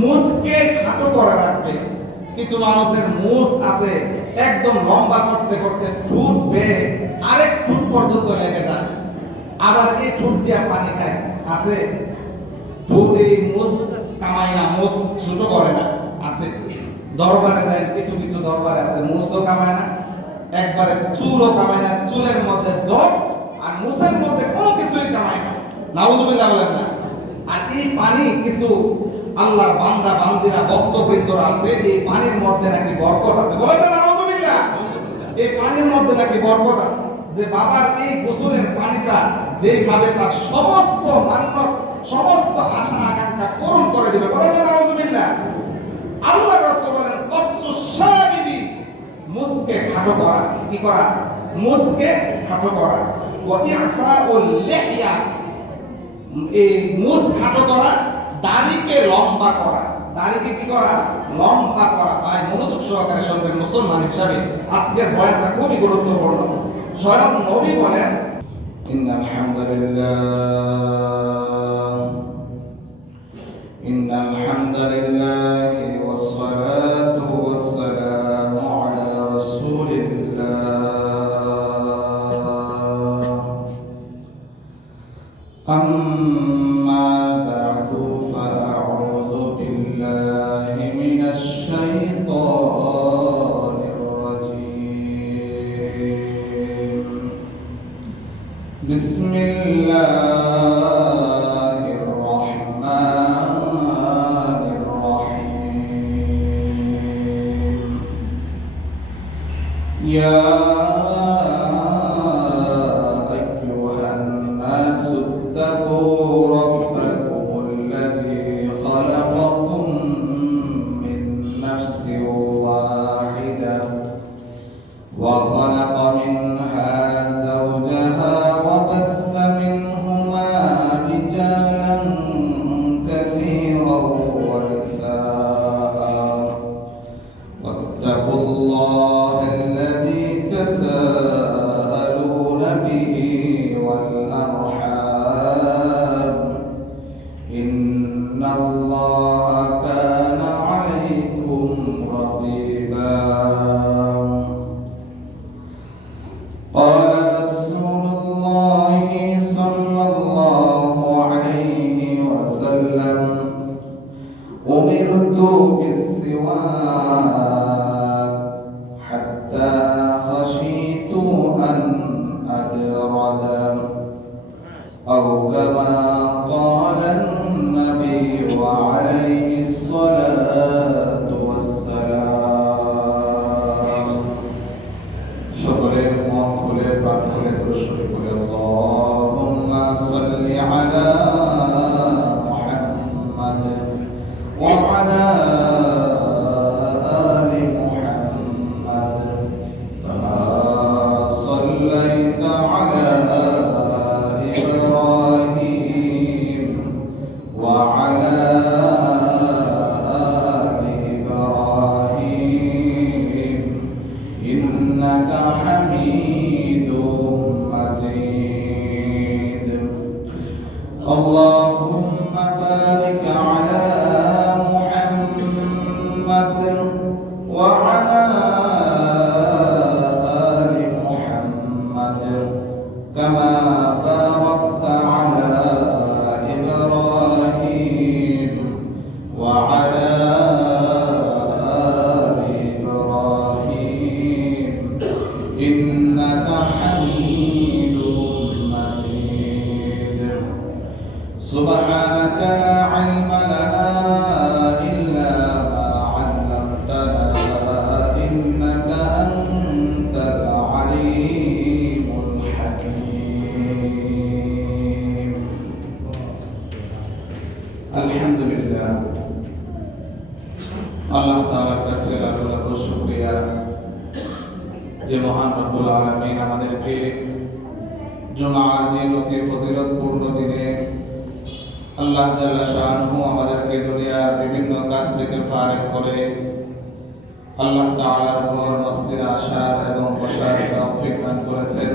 মুচকে খাটো করে রাখবে। কিছু মানুষের মুছ আছে একদম লম্বা করতে করতে ঠোঁট বেয়ে আরেক ঠোঁট পর্যন্ত লেগে যায়, আবার এই ঠোঁট দিয়া পানি খায়। আছে ঠোঁট এই মুছ কামায় না, মুছ ছোট করে না। আছে দরবারে যায়, কিছু কিছু দরবারে আছে মুছও কামায় না, একবারে চুলও কামায় না, চুলের মধ্যে জট আর মুছের মধ্যে কোনো কিছুই কামায় না। নাউজুবিল্লাহ বলেন না। আর এই পানি কিছু আল্লাহর বান্দা বান্দিরা ভক্তবৃন্দরা আছে, এই পানির মধ্যে নাকি বরকত আছে। বলেন না নাউজুবিল্লাহ। এই পানির মধ্যে নাকি বরকত আছে, যে বাবার এই গোসলের পানিটা যে খাবে তার সমস্ত মান্যত সমস্ত আশা আকাঙ্ক্ষা পূরণ করে দিবে। বলেন না নাউজুবিল্লাহ। আল্লাহ রাসূল বলেন কসসুস শারিবি, মুছকে খাটো করা। কি করা? মুছকে খাটো করা। ওয়া ইফাউল লিহইয়া, এই মুছ খাটো করা, দাড়িকে লম্বা করা। দাড়িকে কি করা? লম্বা করা। ভাই মনোযোগ সহকারে শুনবেন মুসলমান হিসাবে, আজকের বয়ানটা খুবই গুরুত্বপূর্ণ। স্বয়ং নবী বলেন, ইন্নাল হামদুলিল্লাহ ওয়াসসালাতু ওয়াসসালামু আলা রাসূলিল্লাহ। আম্মা বা'দু ফাআউযু বিল্লাহি মিনাশ শাইতানির রাজীম। বিসমিল্লাহির রাহমানির রাহিম। ইয়া আইয়ুহান নাসু اتقوا ربكم الذي خلقكم من نفس واحدة وخلق منها زوجها وبث منهما رجالا كثيرا ونساء واتقوا الله الذي تساءلون به والأرحام إن الله كان عليكم رقيبا. قال رسول الله صلى الله عليه وسلم أمرت بالسواك حتى خشيت أن أدرد أو كما قال النبي عليه الصلاة والسلام. সকলের মন খুলে প্রাণ খুলে দরুদ পড়ে আল্লাহুম্মা সাল্লি আলা মুহাম্মাদ ওয়া আলা আলি মুহাম্মাদ কামা সাল্লাইতা আলা ইব্রাহিম ওয়া আলা আলি ইব্রাহিম ইন্নাকা হামিদুম মাজিদ. আল্লাহুম্মা বারিক আলা মুহাম্মাদ ওয়া আলা আলি মুহাম্মাদ কামা বারাকতা আলা ইব্রাহিম ওয়া আলা আলি ইব্রাহিম ইন্নাকা হামিদুম মাজিদ. সুবহানাকা লা ইলমা লানা ইল্লা মা 'allamtana ইন্নাকা আনতাল আলিমুল হাকীম. আলহামদুলিল্লাহ, আল্লাহ তাআলার কাছে লাখ লাখ শুকরিয়া যে মহান রব্বুল আলামিন আমাদেরকে জুমার দিন অতি ফজিলতপূর্ণ দিনে আল্লাহ জাল্লা শাআনহু আমাদেরকে দুনিয়ার বিভিন্ন কাজ থেকে ফারিগ করে আল্লাহ তাআলার ঘর মসজিদে আসার এবং বসার তৌফিক দান করেছেন।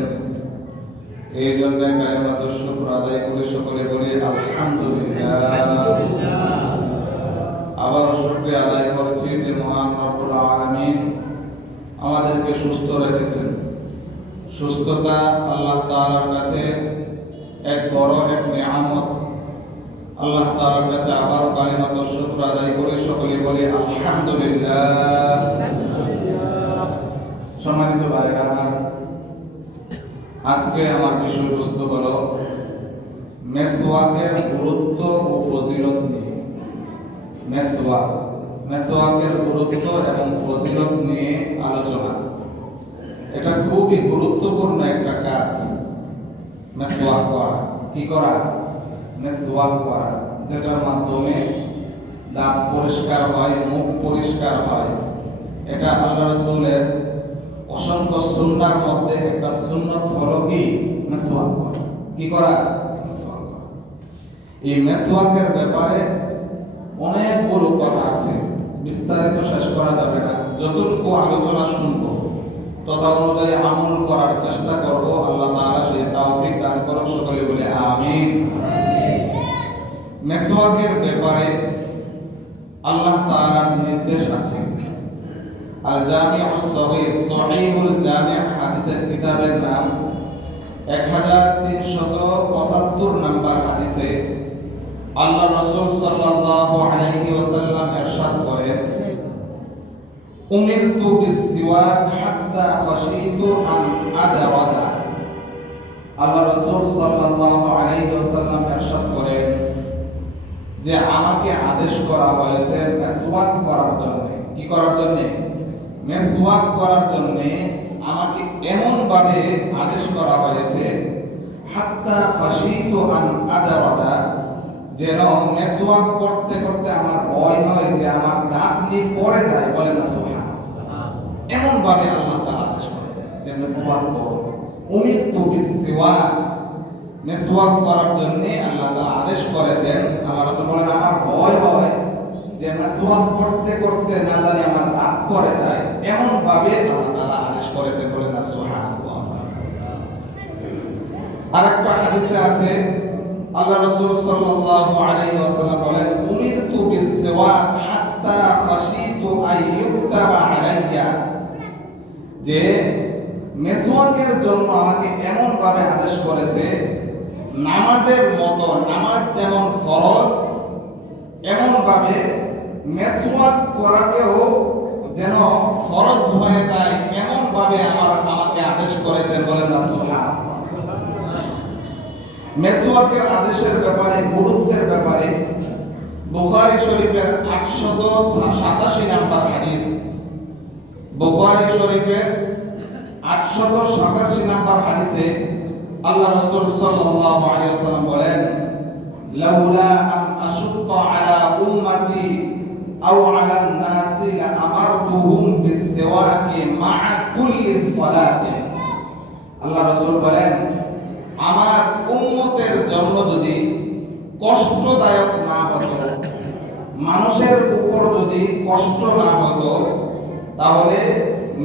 এই জন্য কালিমাতুশ শুকর আদায় করে সকলে বলি আলহামদুলিল্লাহ। আবারও শুকরিয়া আদায় করছি যে মহান রব্বুল আলামিন আমাদেরকে সুস্থ রেখেছেন। সুস্থতা আল্লাহ তাআলার কাছে এক বড় এক নিয়ামত। আল্লাহ তাআলার কাছে আবারও কালিমাত শুকর আদায় করে সকলে বলি আলহামদুলিল্লাহ। সম্মানিত ভাইরা আমার, আজকে আমার বিষয়বস্তু হলো মেসওয়াকের গুরুত্ব ও ফজিলত নিয়ে। মেসওয়াকের গুরুত্ব এবং ফজিলত নিয়ে আলোচনা। এটা খুবই গুরুত্বপূর্ণ একটা কাজ, মেসওয়াক করা। কি করা? মেসওয়াক করা, যেটার মাধ্যমে দাঁত পরিষ্কার হয়, মুখ পরিষ্কার হয়। এটা আল্লাহ রাসূলের অসংখ্য সুন্নাহর মধ্যে একটা সুন্নাত হলো কি? মেসওয়াক করা। কি করা? মেসওয়াক করা। এই মেসওয়াকের ব্যাপারে অনেকগুলো কথা আছে, বিস্তারিত শেষ করা যাবে না। যতটুকু আলোচনা শুনবো তত অনুযায়ী আমল করার চেষ্টা করব। আল্লাহ তাআলা সেই তৌফিক দান করুন। সকলে বলে আমিন। মেসওয়াকের ব্যাপারে আল্লাহ তাআলার নির্দেশ আছে। আল জামিউস সগীর, সহিহুল জামি' হাদিসের কিতাবের নাম 1375 নম্বর হাদিসে আল্লাহ রাসূল সাল্লাল্লাহু আলাইহি ওয়াসাল্লাম ইরশাদ করেন, উমিরতু বিসওয়াক হাত্তা খাশিতু আন আদাওয়াদা। আল্লাহ রাসূল সাল্লাল্লাহু আলাইহি ওয়াসাল্লাম ইরশাদ করেন যে আমাকে আদেশ করা হয়েছে মেসওয়াক করার জন্য। কি করার জন্য? মেসওয়াক করার জন্য আমাকে এমন ভাবে আদেশ করা হয়েছে, হাত্তা খাশিতু আন আদাওয়াদা, যেন মেসওয়াক করতে করতে আমার ভয় হয় যে আমার দাঁত নিয়ে পড়ে যায়। বলেন না সুবহানাল্লাহ। এমন ভাবে আল্লাহ তাআলা আদেশ করেছেন যে মেসওয়াক করো। উমিরতু বিসওয়াক, মেসওয়াক করার জন্য আল্লাহ তাআলা আদেশ করেছেন। আমার রাসূল বলেন আমার ভয় হয় যে মেসওয়াক করতে করতে না জানি আমার দাঁত পড়ে যায়। এমন ভাবে আল্লাহ তাআলা আদেশ করেছেন। বলেন না সুবহানাল্লাহ। আরেকটা হাদিসে আছে আল্লাহ রাসূল সাল্লাল্লাহু আলাইহি ওয়াসাল্লাম বলেন, উমিরতু বিসওয়াক হাত্তা খাশিতু আইয়ুক্তাবা আলাইয়া, যে মেসওয়াকের জন্য আমাকে এমন ভাবে আদেশ করেছে, নামাজের মতো, নামাজ যেমন ফরজ এমন ভাবে মেসওয়াক করাকেও যেন ফরজ হয়ে যায়, এমন ভাবে আমাকে আদেশ করেছেন। বলেন না সুবহানাল্লাহ। মেসওয়াকের আদেশের ব্যাপারে, গুরুত্বের ব্যাপারে বুখারী শরীফের 887 নম্বর হাদিস, বুখারী শরীফের 887 নম্বর হাদিসে আল্লাহ রাসূল সাল্লাল্লাহু আলাইহি ওয়াসাল্লাম বলেন, লাউলা আন আশুক্কা আলা উম্মতি আও আলা নাসি লা আমারতুহুম বিসওয়াকি মা'a কুল্লি সালাতি। আল্লাহ রাসূল বলেন, আমার উম্মতের জন্য যদি কষ্টদায়ক না হতো, মানুষের উপর যদি কষ্ট না হতো, তাহলে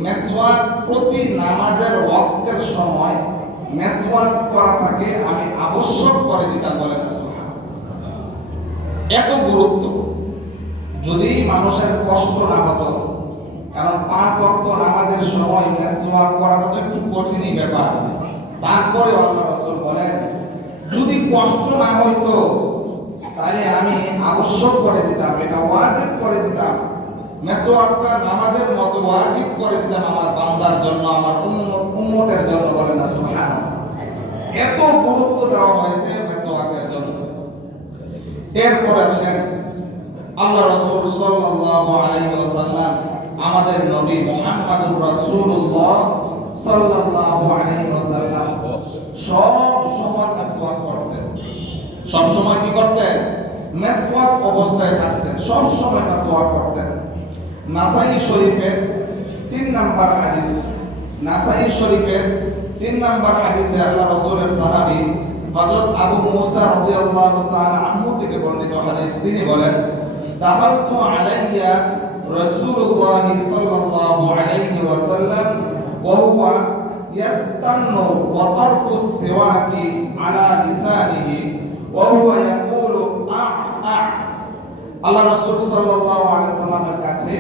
মেসওয়াক প্রতি নামাজের ওয়াক্তের সময় মেসওয়াক করাটাকে আমি আবশ্যক করে দিতাম। বলেন না সুবহানাল্লাহ। এত গুরুত্ব। যদি মানুষের কষ্ট না হতো, কারণ 5 ওয়াক্ত নামাজের সময় মেসওয়াক করাটা তো একটু কঠিনই ব্যাপার, তারপরে আল্লাহ রাসূল বলেন যদি কষ্ট না হইতো তাহলে আমি আবশ্যক করে দিতাম, এটা ওয়াজিব করে দিতাম। মেসওয়াকটা নামাজের মতো ওয়াজিব করে দিতাম আমার বান্দার জন্য, আমার উম্মতের জন্য। বলেন না সুবহানাল্লাহ। এত গুরুত্ব দেওয়া হয়েছে মেসওয়াকের জন্য। এরপর আসেন আল্লাহ রাসূল সাল্লাল্লাহু আলাইহি ওয়াসাল্লাম, আমাদের নবী মুহাম্মদুর রাসূলুল্লাহ সাল্লাল্লাহু আলাইহি ওয়াসাল্লাম সব সময় মেসওয়াক করতেন। সব সময় কি করতেন? মেসওয়াক অবস্থায় থাকতেন, সব সময় মেসওয়াক করতেন। নাসাই শরীফের 3 নম্বর হাদিস, নাসাই শরীফের 3 নম্বর হাদিসে আল্লাহ রাসূলের সাহাবী হযরত আবু মুসা রাদিয়াল্লাহু তাআলা আনহু থেকে বর্ণিত হাদিস, তিনি বলেন, দাখালতু আলাইয়া রাসূলুল্লাহ সাল্লাল্লাহু আলাইহি ওয়াসাল্লাম ওয়া হুয়া ইয়াস্তান্নু ওয়া তারফু সিওয়াকি আলা লিসানিহি ওয়া হুয়া ইয়াকুলু আ আল্লাহ রাসূল সাল্লাল্লাহু আলাইহি সাল্লামের কাছে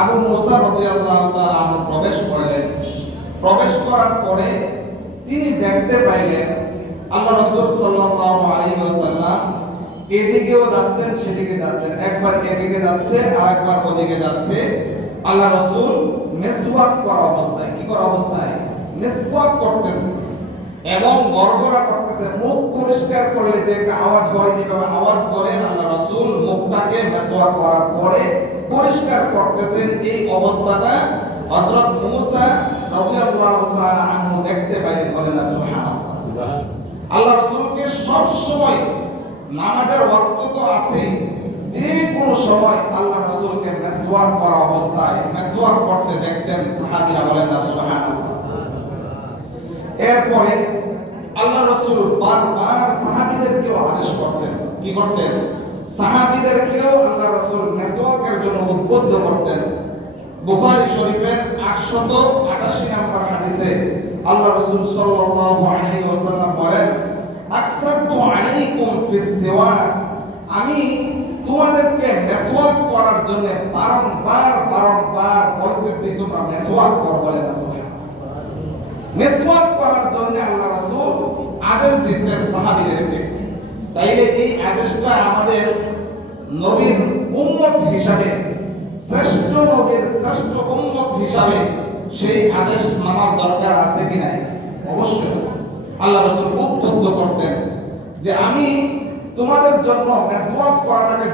আবু মুসা রাদিয়াল্লাহু তাআলা আনহু প্রবেশ করলেন। প্রবেশ করার পরে তিনি দেখতে পাইলেন আল্লাহ রাসূল সাল্লাল্লাহু আলাইহি ওয়াসাল্লাম এদিকেও যাচ্ছেন সেদিকে যাচ্ছেন, একবার এদিকে যাচ্ছে আর একবার ওদিকে যাচ্ছে। আল্লাহ রাসূল মিসওয়াক করা অবস্থায়, কি করা অবস্থায়? মিসওয়াক করতেছে এবং গড়গড়া করতেছে। মুখ পরিষ্কার করলে যে একটা আওয়াজ করে, যেভাবে আওয়াজ করে আল্লাহ রাসূল মুখটাকে মিসওয়াক করার পরে পরিষ্কার করতেছেন। এই অবস্থাটা হযরত মুসা রাদিয়াল্লাহু তাআলা আনহু দেখতে পাইলেন। বলেন না সুবহানাল্লাহ। আল্লাহ রাসূলকে সব সময় নামাজের ওয়াক্ত তো আছে, যে কোনো সময় আল্লাহ রাসূলকে মিসওয়াক করা অবস্থায় মিসওয়াক করতে দেখতেন সাহাবীরা। বলেন না সুবহানাল্লাহ। এরপরে আল্লাহ রাসূল বারবার সাহাবীদেরকেও আদেশ করতেন, কি করতেন? সাহাবীদেরকেও আল্লাহ রাসূল মিসওয়াকের জন্য উদ্বুদ্ধ করতেন। বুখারী শরীফের 888 নম্বর হাদিসে আল্লাহ রাসূল সাল্লাল্লাহু আলাইহি ওয়াসাল্লাম বলেন, আকসারতু আলাইকুম ফিস সিওয়াক, আমি তোমাদেরকে মিসওয়াক করার জন্য বারংবার বলতেছি তোমরা মিসওয়াক করো। বলেন না সুবহানাল্লাহ। মিসওয়াক করার জন্য আল্লাহ রাসূল আদেশ দিচ্ছেন সাহাবীদেরকে। তাইলে এই আদেশটা আমাদের নবীর উম্মত হিসাবে, শ্রেষ্ঠ নবীর শ্রেষ্ঠ উম্মত হিসাবে সেই আদেশ মানার দরকার আছে কি নাই? অবশ্যই আছে। আল্লাহ রাসূল উদ্বুদ্ধ করতেন যে আমি তোমাদের জন্য মিসওয়াক করাটাকে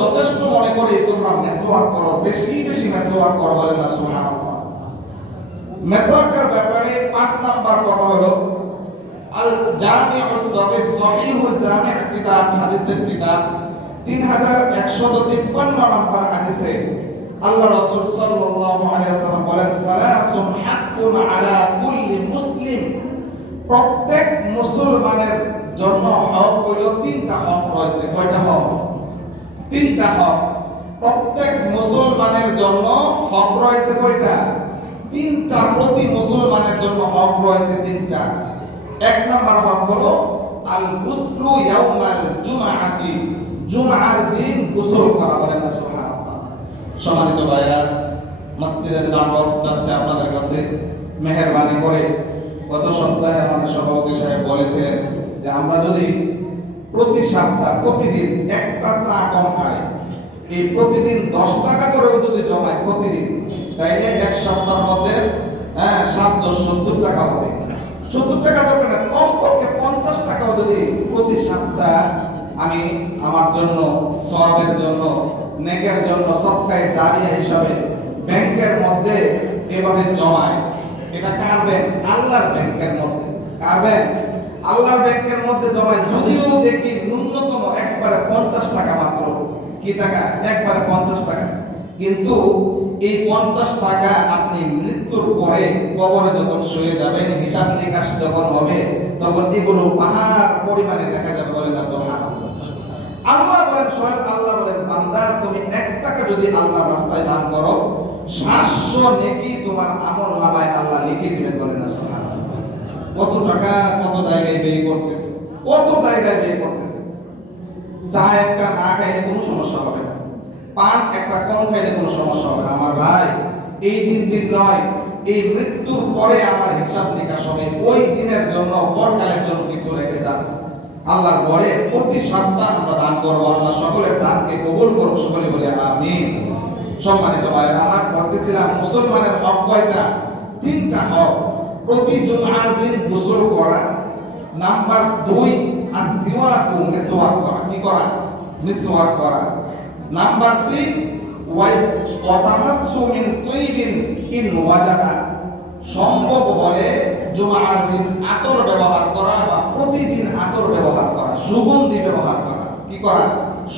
যথেষ্ট মনে করি, তোমরা মিসওয়াক করো, বেশি মিসওয়াক করো। বলেন না সুবহানাল্লাহ। মিসওয়াকের ব্যাপারে 5 নাম্বার কথা হলো আল জামিউস সহিহ, সহিহুল জামি' কিতাব, হাদিসের কিতাব 3153 নম্বর হাদিসে আল্লাহ রাসূল সাল্লাল্লাহু আলাইহি ওয়াসাল্লাম বলেন, সালাসুন হাক্কুন আলা কুল্লি মুসলিম, প্রত্যেক মুসলমানের জন্য হক হলো 3টা হক রয়েছে। কয়টা হক? 3টা হক। প্রত্যেক মুসলমানের জন্য হক রয়েছে কয়টা? 3টা। প্রতি মুসলমানের জন্য হক রয়েছে 3টা। 1 নাম্বার হক হলো আল গুসলু ইয়াউমাল জুমআতি, জুমআর দিন গোসল করা। বলেন না সুবহানাল্লাহ। সম্মানিত ভাইরা, মসজিদের দাওয়াত যাচ্ছে আপনাদের কাছে, মেহেরবানি করে গত সপ্তাহে আমাদের সভাপতি সাহেব বলেছিলেন যে আমরা যদি প্রতি সপ্তাহ প্রতিদিন একটা চা কম খাই, এই প্রতিদিন 10 টাকা করে যদি জমাই প্রতিদিন, তাইলে এক সপ্তাহের মধ্যে 7-10-70 টাকা হবে। 70 টাকা দরকার না, কমপক্ষে 50 টাকাও যদি প্রতি সপ্তাহ আমি আমার জন্য, সওয়াবের জন্য, নেকের জন্য, সদকায়ে জারিয়া হিসাবে ব্যাংকের মধ্যে এভাবে জমাই, এটা কার ব্যাংক? আল্লাহর ব্যাংকের মধ্যে। কার ব্যাংক? আল্লাহর ব্যাংকের মধ্যে জমাই। যদিও দেখি ন্যূনতম একবারে 50 টাকা মাত্র, কি টাকা? একবারে 50 টাকা। কিন্তু এই 50 টাকা আপনি মৃত্যুর পরে কবরে যখন শুয়ে যাবেন, হিসাব নিকাশ যখন হবে, তখন এগুলো পাহাড় পরিমাণে দেখা যাবে। বলেন না সুবহানাল্লাহ। আল্লাহ বলেন, স্বয়ং আল্লাহ বলেন, বান্দা তুমি 1 টাকা যদি আল্লাহর রাস্তায় দান করো, 700 নেকি তোমার আমলনামায় আল্লাহ লিখে দিবেন। বলেন না সুবহানাল্লাহ। কত টাকা কত জায়গায় ব্যয় করতেছে, কত জায়গায় ব্যয় করতেছে। চা একটা না খাইলে কোনো সমস্যা হবে না, পান একটা কম খাইলে কোনো সমস্যা হবে না। আমার ভাই, এই দিন নয়, এই মৃত্যুর পরে আমার হিসাব নিকাশ হবে। ওই দিনের জন্য, পরকালের জন্য কিছু রেখে যান। আল্লাহর ঘরে প্রতি সপ্তাহ আমরা দান করব। আল্লাহ সকলের দানকে কবুল করুক। সকলে বলে আমিন। সম্মানিত ভাইরা, আমরা বলতেছিলাম মুসলমানের হক কয়টা? 3টা হক। প্রতি জুমআর দিন গোসল করা। নাম্বার 2 আসওয়াকু, মিসওয়াক করা। কি করা? মিসওয়াক করা। নাম্বার 3 ওয়াতামাসসু মিন তাইবিন ইন ওয়াজাদা, সম্ভব হলে জুমআর দিন আতর ব্যবহার করা বা প্রতিদিন আতর ব্যবহার করা, সুগন্ধি ব্যবহার করা। কি করা?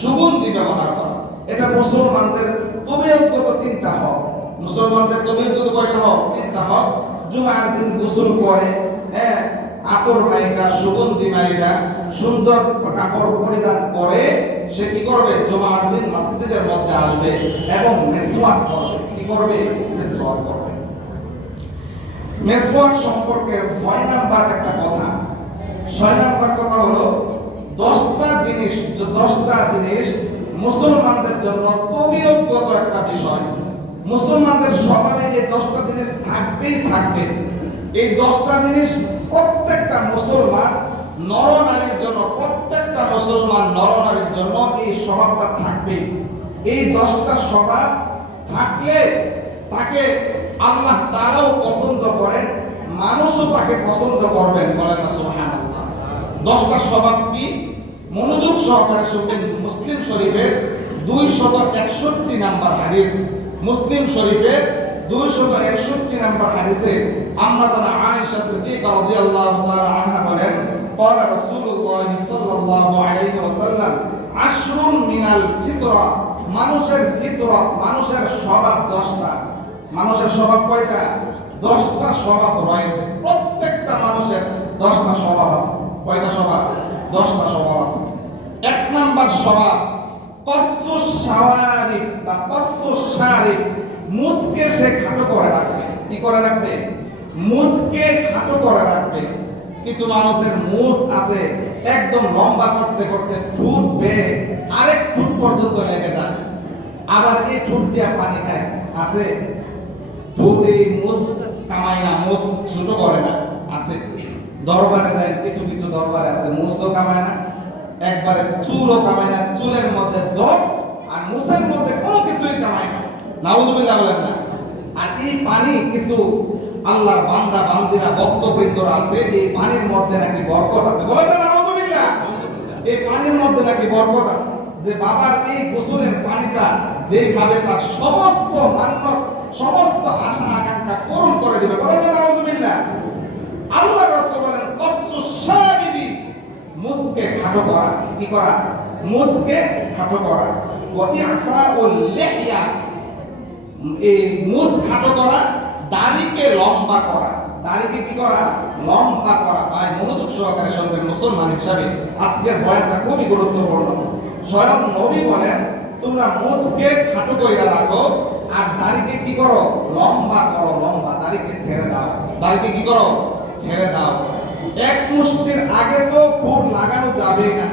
সুগন্ধি ব্যবহার করা। এটা মুসলমানদের তবিয়তগত 3টা হক। মুসলমানদের তবিয়তগত কয়টা হক? 3টা হক। জুমআর দিন গোসল করে, আতর মাইকা, সুগন্ধি মাইকা, সুন্দর কাপড় পরিধান করে সে কি করবে? জুমআর দিন মসজিদের মধ্যে আসবে এবং মিসওয়াক করবে। কি করবে? মিসওয়াক করবে। মিসওয়াক সম্পর্কে 6 নাম্বার একটা কথা। 6 নাম্বার কথা হলো 10টা জিনিস মুসলমানদের জন্য তবিয়তগত একটা বিষয়। মুসলমানদের স্বভাবে এই 10টা জিনিস থাকবেই থাকবে। এই 10টা জিনিস প্রত্যেকটা মুসলমান নরনারীর জন্য, প্রত্যেকটা মুসলমান নরনারীর জন্য এই স্বভাবটা থাকবে। এই 10টা স্বভাব থাকলে তাকে আল্লাহ তাআলাও পছন্দ করেন, মানুষও তাকে পছন্দ করবেন। বলেন না সুবহানাল্লাহ। 10টা স্বভাব কি? মনোযোগ সহকারে শুনবেন। মুসলিম শরীফের 261 নাম্বার হাদিস, মুসলিম শরীফের 261 নাম্বার হাদিসে আম্মা জানা আয়েশা সিদ্দিকা রাদিয়াল্লাহু তাআলা আনহা বলেন, قال رسول الله صلى الله عليه وسلم عشر من الفطرة। মানুষের ফিতরত, মানুষের স্বভাব 10টা। মানুষের স্বভাব কয়টা? 10টা স্বভাব রয়েছে। প্রত্যেকটা মানুষের 10টা স্বভাব আছে। কয়টা স্বভাব? 10টা স্বভাব আছে। 1 নাম্বার স্বভাব কসুস শাওয়ারিক বা কসুস শারিক, মুচকে সে খাটো করে রাখবে। কি করে রাখবে? মুচকে খাটো করে রাখবে। কিছু মানুষের মুছ আছে একদম লম্বা করতে করতে ঠোঁট বেয়ে আরেক ঠোঁট পর্যন্ত লেগে যায়, আবার এই ঠোঁট দিয়া পানি খায়। আছে ঠোঁট এই মুছ কামায় না, মুছ ছোট করে না। আছে দরবারে যায়, কিছু কিছু দরবারে আছে মুছও কামায় না, একবারে চুলও কামায় না, চুলের মধ্যে জট আর মুছের মধ্যে কোনো কিছুই কামায় না। নাউজুবিল্লাহ বলেন না। আর এই পানি কিছু আল্লাহর বান্দা বান্দিরা ভক্তবৃন্দরা আছে, এই পানির মধ্যে নাকি বরকত আছে। বলেন না নাউজুবিল্লাহ। এই পানির মধ্যে নাকি বরকত আছে, যে বাবার এই গোসলের পানিটা যে খাবে তার সমস্ত মান্যত, সমস্ত আশা আকাঙ্ক্ষা পূরণ করে দিবে। বলেন না নাউজুবিল্লাহ। আল্লাহ রাসূল বলেন কসুস শারিবি, মুছকে খাটো করা। কি করা? মুছকে খাটো করা। ওয়া ইফাউল লিহইয়া, এই মুছ খাটো করা, দাড়িকে লম্বা করা। দাড়িকে কি করা? লম্বা করা। ভাই মনোযোগ সহকারে শুনবেন মুসলমান হিসাবে, আজকের বয়ানটা খুবই গুরুত্বপূর্ণ। স্বয়ং নবী বলেন তোমরা মুছকে খাটো কইরা রাখো আর দাড়িকে কি করো? লম্বা করো। লম্বা, দাড়িকে ছেড়ে দাও। দাড়িকে কি করো? ছেড়ে দাও। এক মুষ্টির আগে তো খুর লাগানো যাবে না।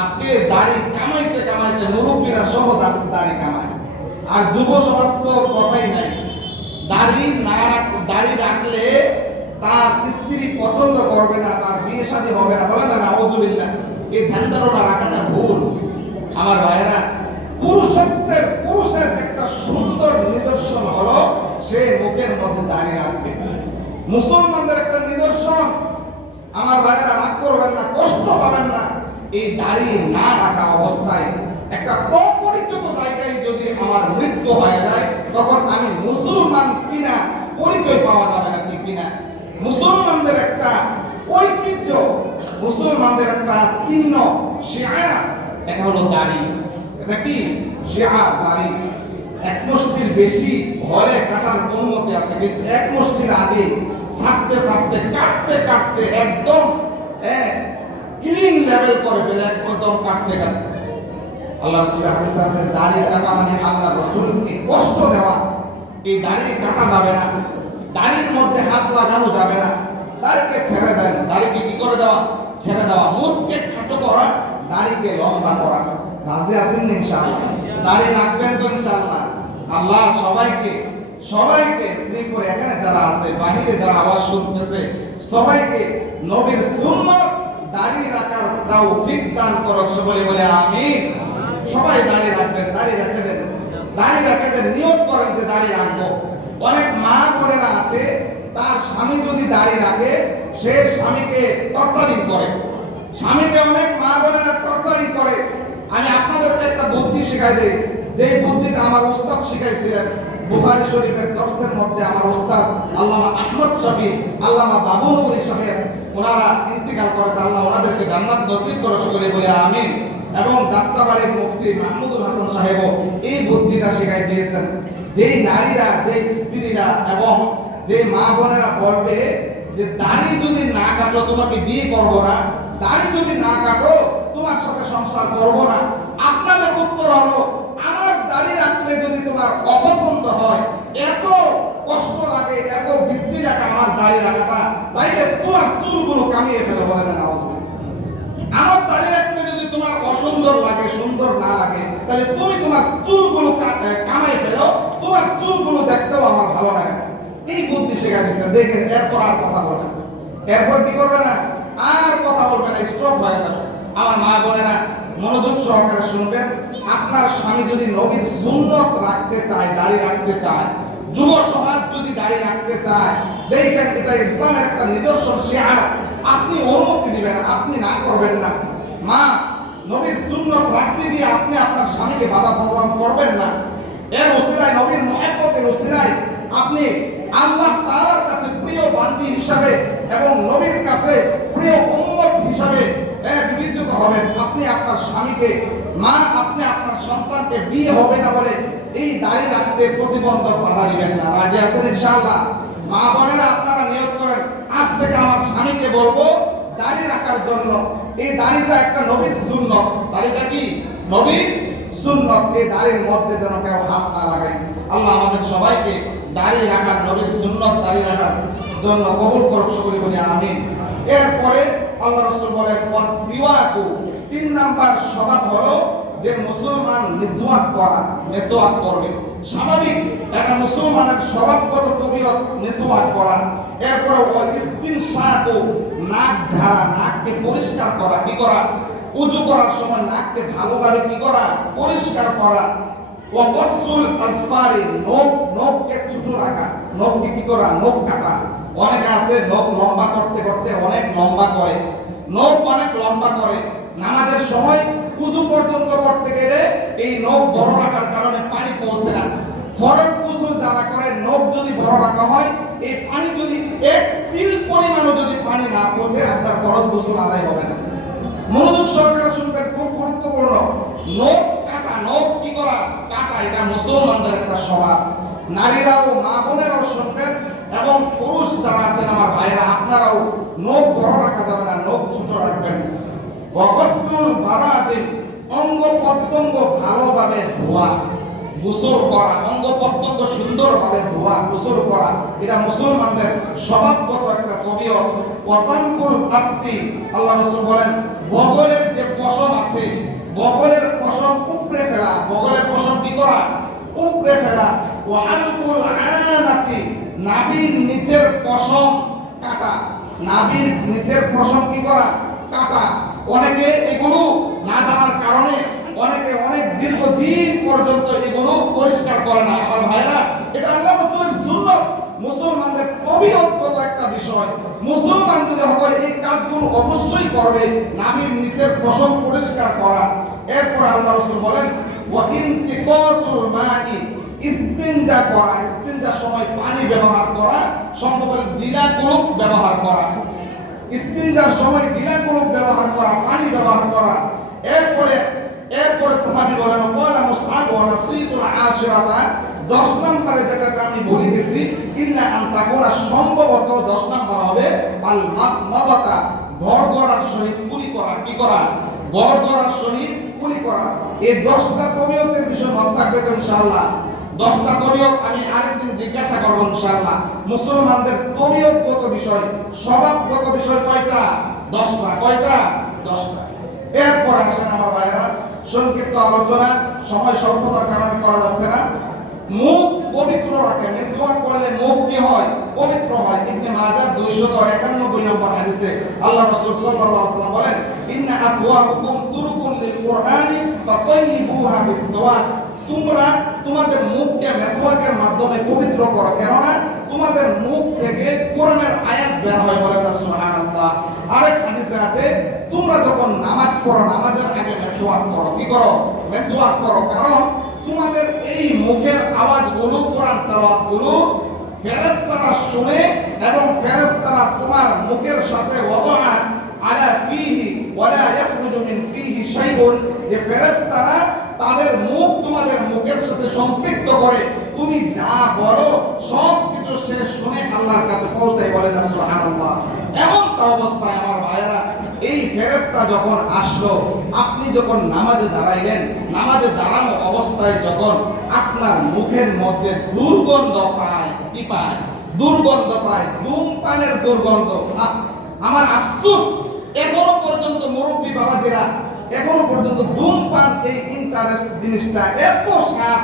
আজকে দাড়ি কামাইতে কামাইতে মুরব্বীরা সহ দাড়ি কামায়, আর যুব সমাজ তো কথাই নাই। দাড়ি রাখলে তার স্ত্রী পছন্দ করবে না, তার বিয়ে শাদী হবে না। বলেন না নাউজুবিল্লাহ। এই ধ্যান ধারণা রাখাটা ভুল। আমার ভাইয়েরা, পুরুষের একটা সুন্দর নিদর্শন হলো সে মুখের মধ্যে দাড়ি রাখবে। মুসলমানদের একটা নিদর্শন, আমার ভাইয়েরা রাগ করবেন না, কষ্ট পাবেন না, এই দাড়ি না রাখা অবস্থায় একটা অপরিচিত জায়গায় যদি আমার মৃত্যু হয়ে যায়, তখন আমি মুসলমান কিনা পরিচয় পাওয়া যাবে না। ঠিক কিনা? মুসলমানদের একটা ঐতিহ্য, মুসলমানদের একটা চিহ্ন, শিআর, এটা হলো দাড়ি। এটা কি? শিআর, দাড়ি। এক মুষ্টির বেশি ঘরে কাটার অনুমতি আছে, কিন্তু এক মুষ্টির আগে ছাড়তে ছাড়তে কাটতে কাটতে একদম ক্লিন লেভেল করে ফেলে, একদম কাটতে কাটতে। আল্লাহ রাসূলের হাদিসে আছে দাড়ি কাটা মানে আল্লাহ রাসূলকে কষ্ট দেওয়া। এই দাড়ি কাটা যাবে না, দাড়ির মধ্যে হাত লাগানো যাবে না, দাড়িকে ছেড়ে দেন। দাড়িকে কি করে দেওয়া? ছেড়ে দেওয়া। মুছকে খাটো করা, দাড়িকে লম্বা করা। রাজি আছেন ইনশাআল্লাহ? দাড়ি রাখবেন তো ইনশাআল্লাহ? আল্লাহ সবাইকে স্লিপ করে এখানে যারা আছে, বাহিরে যারা আওয়াজ শুনতেছে, সবাইকে নবীর সুন্নাত দাড়ি রাখার তৌফিক দান করুক। সবাই বলে আমিন। সবাই দাড়ি রাখবেন, দাড়ি রেখে দেন, দাড়ি রেখে দেন, নিয়ত করেন যে দাড়ি রাখবো। অনেক মা বোনেরা আছে, তার স্বামী যদি দাড়ি রাখে সে স্বামীকে টর্চারিং করে। স্বামীকে অনেক মা বোনেরা টর্চারিং করে। আমি আপনাদেরকে একটা বুদ্ধি শিখাই দেই, যে বুদ্ধিটা আমার উস্তাদ শিখাইছিলেন। বুখারী শরীফের দর্সের মধ্যে আমার উস্তাদ আল্লামা আহমদ শফি, আল্লামা বাবু নূরী সাহেব, ওনারা ইন্তিকাল করেছে। আল্লাহ ওনাদেরকে জান্নাত নসিব করে, সকলে বলে আমিন। এবং যাত্রাবাড়ির মুফতি মাহমুদুল হাসান সাহেবও এই বুদ্ধিটা শিখাই দিয়েছেন। যেই নারীরা, যেই স্ত্রীরা এবং যে মা বোনেরা বলবে যে দাড়ি যদি না কাটো তোমাকে বিয়ে করব না, দাড়ি যদি না কাটো তোমার সাথে সংসার করব না, আপনাদের উত্তর হলো আমার দাড়ি রাখলে যদি তোমার অপছন্দ হয়, এত কষ্ট লাগে, এত বিশ্রী লাগে আমার দাড়ি রাখাটা, তাইলে তোমার চুলগুলো কামিয়ে ফেলে। বলে না নাউজুবিল্লাহ। আমার দাড়ি রাখলে যদি তোমার অসুন্দর লাগে, সুন্দর না লাগে, তাহলে তুমি তোমার চুলগুলো কামাই ফেলো, তোমার চুলগুলো দেখতেও আমার ভালো লাগে না। এই বুদ্ধি শেখা গেছে। দেখেন এরপর আর কথা বলবে না, এরপর কি করবে না, আর কথা বলবে না, স্টপ হয়ে যাবে। আমার মা বোনেরা মনোযোগ সহকারে শুনবেন। আপনার স্বামী যদি নবীর সুন্নত রাখতে চায়, দাড়ি রাখতে চায়, যুব সমাজ যদি দাড়ি রাখতে চায়, দেখেন এটা ইসলামের একটা নিদর্শন শিআর, আপনি অনুমতি দিবেন, আপনি না করবেন না। মা, নবীর সুন্নত রাখতে গিয়ে আপনি আপনার স্বামীকে বাধা প্রদান করবেন না। এর ওসিলায়, নবীর মহব্বতের ওসিলায় আপনি আল্লাহ তাআলার কাছে প্রিয় বান্দী হিসাবে এবং নবীর কাছে প্রিয় উম্মত হিসাবে বিবেচিত হবেন। আপনি আপনার স্বামীকে, মা, আপনি আপনার সন্তানকে বিয়ে হবে না বলে এই দাড়ি রাখতে প্রতিবন্ধক বাধা দিবেন না। রাজি আছেন ইনশাআল্লাহ? মা বোনেরা আপনারা নিয়ত করেন, আজ থেকে আমার স্বামীকে বলবো দাড়ি রাখার জন্য। এই দাড়িটা একটা নবীর সুন্নত। দাড়িটা কি? নবীর সুন্নত। এই দাড়ির মধ্যে যেন কেউ হাত না লাগায়। আল্লাহ আমাদের সবাইকে দাড়ি রাখার, নবীর সুন্নত দাড়ি রাখার জন্য কবুল করুক, সকলে বলি আমিন। এরপরে আল্লাহ রাসূল বলেন ওয়াসিওয়াকু, 3 নাম্বার স্বভাব হলো যে মুসলমান মিসওয়াক করা, মিসওয়াক করবে। স্বাভাবিক একটা মুসলমানের স্বভাবগত তবিয়ত মিসওয়াক করা। এরপরে ওয়াল ইস্তিনশাকু, নাক ঝাড়া, নাককে পরিষ্কার করা। কি করা? ওযু করার সময় নাককে ভালোভাবে কি করা? পরিষ্কার করা। ওয়া কসুল আসফারি, নখকে ছোট রাখা। নখকে কি করা? নখ কাটা। অনেকে আছে নখ লম্বা করতে করতে অনেক লম্বা করে, নখ অনেক লম্বা করে। নামাজের সময় ওযু পর্যন্ত করতে গেলে এই নখ বড় রাখার কারণে পানি পৌঁছে না। ফরজ গোসল যারা করে, নখ যদি বড় রাখা হয়, এই পানি যদি এক তিল পরিমাণও যদি পানি না পৌঁছে, আপনার ফরজ গোসল আদায় হবে না। মনোযোগ সহকারে শুনবেন, খুব গুরুত্বপূর্ণ। নখ কাটা, নখ কি করা? কাটা। এটা মুসলমানদের একটা স্বভাব। নারীরাও, মা বোনেরাও শুনবেন, এবং পুরুষ যারা আছেন আমার ভাইরা, আপনারাও নখ বড় রাখা যাবে না, নখ ছোট রাখবেন। ওয়াগসলুল বারাজিম, অঙ্গ প্রত্যঙ্গ ভালোভাবে ধোয়া, গোসল করা, অঙ্গ প্রত্যঙ্গ সুন্দরভাবে ধোয়া, গোসল করা, এটা মুসলমানদের স্বভাবগত একটা তবিয়ত। ওয়াতানফুল আক্তি, আল্লাহ রাসূল বলেন বগলের যে পশম আছে, বগলের পশম উপড়ে ফেলা। বগলের পশম কি করা? উপড়ে ফেলা। ওয়াহালকুল আনাতি, নাভির নিচের পশম কাটা। নাভির নিচের পশম কি করা? কাটা। অনেকে এগুলো না জানার কারণে অনেকে অনেক দীর্ঘদিন পর্যন্ত এগুলো পরিষ্কার করে না। আমার ভাইরা, এটা আল্লাহ রাসূলের সুন্নাত, মুসলমানদের তবিয়তগত একটা বিষয়। মুসলমান যদি হয় এই কাজগুলো অবশ্যই করবে। নাভির নিচের পশম পরিষ্কার করা। এরপর আল্লাহ রাসূল বলেন ওয়া ইনতিকাসুল মাই, ইস্তিনজা করা। ইস্তিনজার সময় পানি ব্যবহার করা, সম্ভব হলে ঢিলা কলপ ব্যবহার করা। ইস্তিনজার সময় ঢিলা কলপ ব্যবহার করা, পানি ব্যবহার করা। এরপরে সাহাবী বলেন ওয়ালা মুসআব ওয়া নাসিতুল আশিরাতা, 10 নম্বরে যেটা আমি ভুলে গেছি, ইল্লা আন তাকুনা, সম্ভবত 10 নম্বর হবে আল মাদমাদাতা, গড়গড়ার সহিত কুলি করা। কি করা? গড়গড়ার সহিত কুলি করা। এই 10টা তবিয়তের বিষয় মনে থাকবে তো ইনশাআল্লাহ। 10টা তবিয়ত আমি আরেকদিন জিজ্ঞাসা করব ইনশাআল্লাহ। মুসলমানদের তবিয়তগত বিষয়, স্বভাবগত বিষয় কয়টা? 10টা। কয়টা? 10টা। এরপর আসেন আমার ভাইরা, সংক্ষিপ্ত আলোচনা, সময় স্বল্পতার কারণে করা যাচ্ছে না। মুখ পবিত্র রাখে। মিসওয়াক করলে মুখ কি হয়? পবিত্র হয়। ইবনে মাজাহ 291 নম্বর হাদিসে আল্লাহ রাসূল সাল্লাল্লাহু আলাইহি ওয়াসাল্লাম বলেন ইন্না আফওয়াকুম তুরকুন লিল কুরআনি ফাতাইয়িবুহা বিসওয়াক, তোমরা তোমাদের মুখকে মিসওয়াকের মাধ্যমে পবিত্র করো, কেননা তোমাদের মুখ থেকে কোরআনের আয়াত বের হয়। বলেন না সুবহানাল্লাহ। আরেক হাদিসে আছে তোমরা যখন নামাজ পড়ো, নামাজের আগে মিসওয়াক করো। কি করো? মিসওয়াক করো। কারণ তোমাদের এই মুখের আওয়াজগুলো, কোরআন তেলাওয়াতগুলো ফেরেশতারা শুনে, এবং ফেরেশতারা তোমার মুখের সাথে ওয়াদা আলা ফিহি ওয়ালা ইয়াখরুজু মিন ফিহি শাইউন, যে ফেরেশতারা তাদের মুখ তোমাদের মুখের সাথে সম্পৃক্ত করে, তুমি যা বলো সব কিছু সে শুনে আল্লাহর কাছে পৌঁছায়। বলেন না সুবহানাল্লাহ। এমন তা অবস্থায় আমার ভাইরা, এই ফেরেশতা যখন আসলো, আপনি যখন নামাজে দাঁড়াইলেন, নামাজে দাঁড়ানো অবস্থায় যখন আপনার মুখের মধ্যে দুর্গন্ধ পায়, কি পায়? দুর্গন্ধ পায়, ধূমপানের দুর্গন্ধ। আমার আফসোস, এখনো পর্যন্ত মুরব্বী বাবাজিরা এখনো পর্যন্ত ধূমপান এই ইন্টারেস্ট জিনিসটা এত স্বাদ,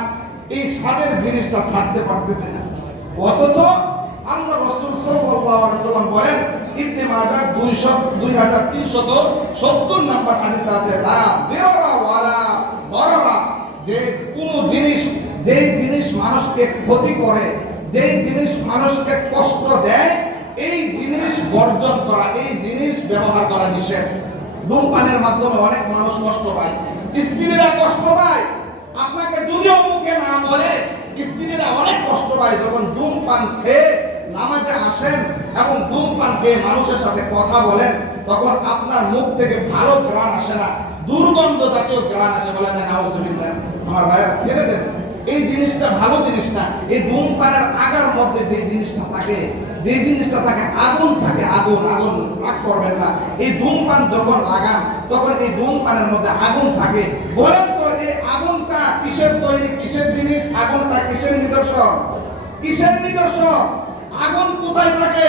এই স্বাদের জিনিসটা ছাড়তে পারতেছে না। অথচ আল্লাহ রাসূল সাল্লাল্লাহু আলাইহি ওয়াসাল্লাম বলেন, ইবনে মাজাহ 2370 নম্বর হাদিস আছে, লা বিররা ওয়ালা বরারা, যে কোন জিনিস, যেই জিনিস মানুষকে ক্ষতি করে, যেই জিনিস মানুষকে কষ্ট দেয়, এই জিনিস বর্জন করা, এই জিনিস ব্যবহার করা নিষেধ। ধূমপানের মাধ্যমে অনেক মানুষ কষ্ট পায়, স্ত্রীরা কষ্ট পায়। আপনাকে যদিও মুখে না বলে, স্ত্রীরা অনেক কষ্ট পায় যখন ধূমপান খেয়ে নামাজে আসেন এবং ধূমপান খেয়ে মানুষের সাথে কথা বলেন, তখন আপনার মুখ থেকে ভালো ঘ্রাণ আসে না, দুর্গন্ধ জাতীয় ঘ্রাণ আসে। বলেন না নাউজুবিল্লাহ। আমার ভাইরা ছেড়ে দেন, এই জিনিসটা ভালো জিনিস না। এই ধূমপানের আগার মধ্যে যে জিনিসটা থাকে, যে জিনিসটা থাকে, আগুন থাকে, আগুন। আগুন রাগ করবেন না। এই ধূমপান যখন লাগান তখন এই ধূমপানের মধ্যে আগুন থাকে। বলেন তো এই আগুনটা কিসের তৈরি, কিসের জিনিস? আগুনটা কিসের নিদর্শন? কিসের নিদর্শন? আগুন কোথায় থাকে?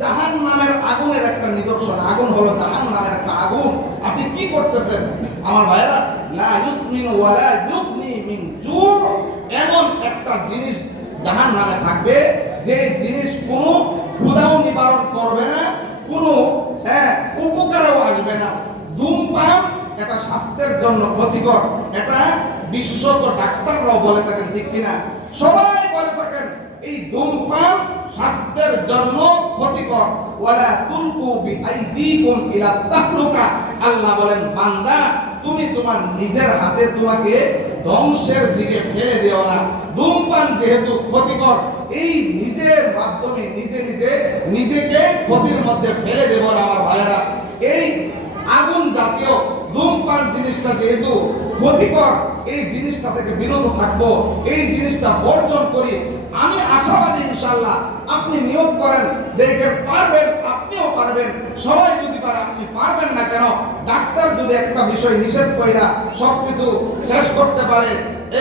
জাহান্নামের আগুনের একটা নিদর্শন। আগুন হলো জাহান্নামের একটা আগুন। আপনি কি করতেছেন আমার ভাইরা? লা ইউসমিনু ওয়ালা ইউগনি মিন জু, এমন একটা জিনিস জাহান্নামে থাকবে যে জিনিস কোনো ক্ষুধাও নিবারণ করবে না, কোনো উপকারও আসবে না। ধূমপান এটা স্বাস্থ্যের জন্য ক্ষতিকর। এটা বিশেষজ্ঞ ডাক্তাররাও বলে থাকেন, ঠিক কিনা? সবাই বলে থাকেন এই ধূমপান স্বাস্থ্যের জন্য ক্ষতিকর। ওয়ালা তুলকু বিআইদিকুম ইলা তাহলুকা, আল্লাহ বলেন, বান্দা তুমি তোমার নিজের হাতে তোমাকে ধ্বংসের দিকে ফেলে দিও না। ধূমপান যেহেতু ক্ষতিকর, এই নিজের মাধ্যমে নিজেকে ক্ষতির মধ্যে ফেলে দেব না। আমার ভাইয়েরা, এই আগুন জাতীয় ধূমপান জিনিসটা যেহেতু ক্ষতিকর, এই জিনিসটা থেকে বিরত থাকবো, এই জিনিসটা বর্জন করি। আমি আশাবাদী ইনশাআল্লাহ। আপনি নিয়োগ করেন, দেখেন পারবেন, আপনিও পারবেন। সবাই যদি পারে, আপনি পারবেন না কেন? ডাক্তার যদি একটা বিষয় নিষেধ কইরা সবকিছু শেষ করতে পারে,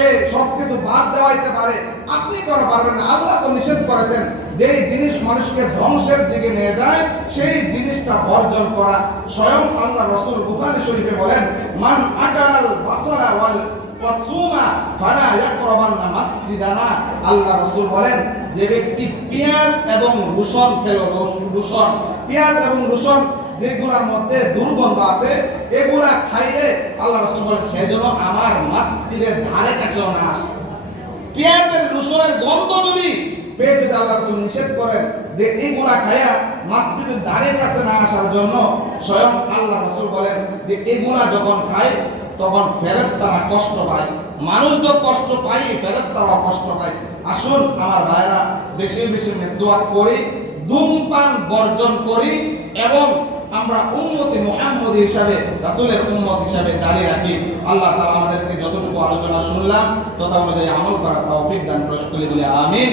এই সবকিছু বাদ দেওয়াইতে পারে, আপনি কেন পারবেন না? আল্লাহ তো নিষেধ করেছেন যেই জিনিস মানুষকে ধ্বংসের দিকে নিয়ে যায় সেই জিনিসটা বর্জন করা। স্বয়ং আল্লাহ রাসূল বুখারী শরীফে বলেন, মান আকালাল বাসারা ওয়াল ওয়াসুমা ফালা ইয়াকরাবান্না মাসজিদানা। আল্লাহ রাসূল বলেন, যে ব্যক্তি পেঁয়াজ এবং রসুন খেলো, রসুন, পেঁয়াজ এবং রসুন যেগুলোর মধ্যে দুর্গন্ধ আছে, এগুলা খাইলে আল্লাহ রাসূল বলেন সে যেন আমার মসজিদের ধারে কাছেও না আসে। পেঁয়াজের রসুনের গন্ধ যদি পেয়ে যদি আল্লাহ রাসূল নিষেধ করেন যে এইগুলা খায়া মসজিদের ধারে কাছে না আসার জন্য, স্বয়ং আল্লাহ রাসূল বলেন যে এগুলা যখন খায় তখন ফেরেশতারা কষ্ট পায়। মানুষ তো কষ্ট পায়, ফেরেশতারাও কষ্ট পায়। আসুন আমার ভাইরা, বেশি বেশি মিসওয়াক করি, ধূমপান বর্জন করি এবং আমরা উম্মতে মুহাম্মদী হিসাবে, রাসূলের উম্মত হিসাবে দাঁড়িয়ে রাখি। আল্লাহ তাআলা আমাদেরকে যতটুকু আলোচনা শুনলাম তথা অনুযায়ী আমল করার তৌফিক দান করে। আমিন।